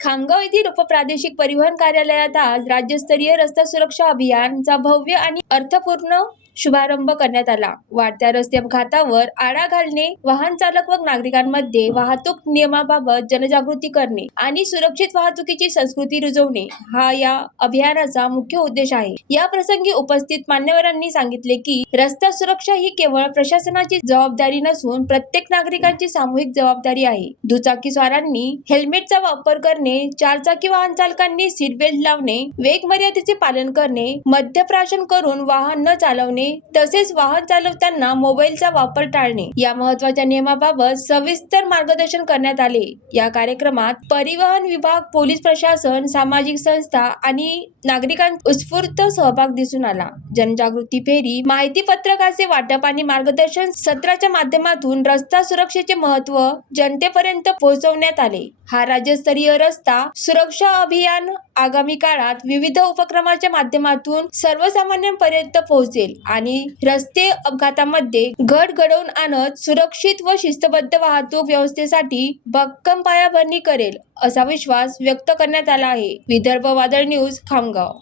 खामगाव येथील उपप्रादेशिक परिवहन कार्यालयात आज राज्यस्तरीय रस्ता सुरक्षा अभियानचा भव्य आणि अर्थपूर्ण शुभारंभ करण्यात आला. वाढत्या रस्ते अपघातावर आळा घालणे वाहन चालक व नागरिकांमध्ये वाहतूक नियमाबाबत जनजागृती करणे आणि सुरक्षित वाहतुकीची संस्कृती रुजवणे हा या अभियानाचा मुख्य उद्देश आहे. या प्रसंगी उपस्थित मान्यवरांनी सांगितले की रस्ता सुरक्षा ही केवळ प्रशासनाची जबाबदारी नसून प्रत्येक नागरिकांची सामूहिक जबाबदारी आहे. दुचाकी स्वारांनी हेल्मेटचा वापर करणे चारचाकी वाहन चालकांनी सीट बेल्ट लावणे वेग मर्यादेचे पालन करणे मद्यप्राशन करून वाहन न चालवणे तसेच वाहन चालवताना मोबाईलचा वापर टाळणे या महत्त्वाच्या नियमाबाबत सविस्तर मार्गदर्शन करण्यात आले. या कार्यक्रमात परिवहन विभाग पोलीस प्रशासन सामाजिक संस्था आणि नागरिकांचा उत्स्फूर्त सहभाग दिसून आला. जनजागृती फेरी माहिती पत्रकाचे वाटप आणि मार्गदर्शन सत्राच्या माध्यमातून रस्ता सुरक्षेचे महत्त्व जनतेपर्यंत पोहोचवण्यात आले. हा राज्यस्तरीय रस्ता सुरक्षा अभियान आगामी काळात विविध उपक्रमाच्या माध्यमातून सर्वसामान्यांपर्यंत पोहोचेल. आणि रस्ते अपघातामध्ये घट घडवून आणत सुरक्षित व शिस्तबद्ध वाहतूक व्यवस्थेसाठी भक्कम पायाभरणी करेल असा विश्वास व्यक्त करण्यात आला आहे. विदर्भ वादळ न्यूज खामगाव.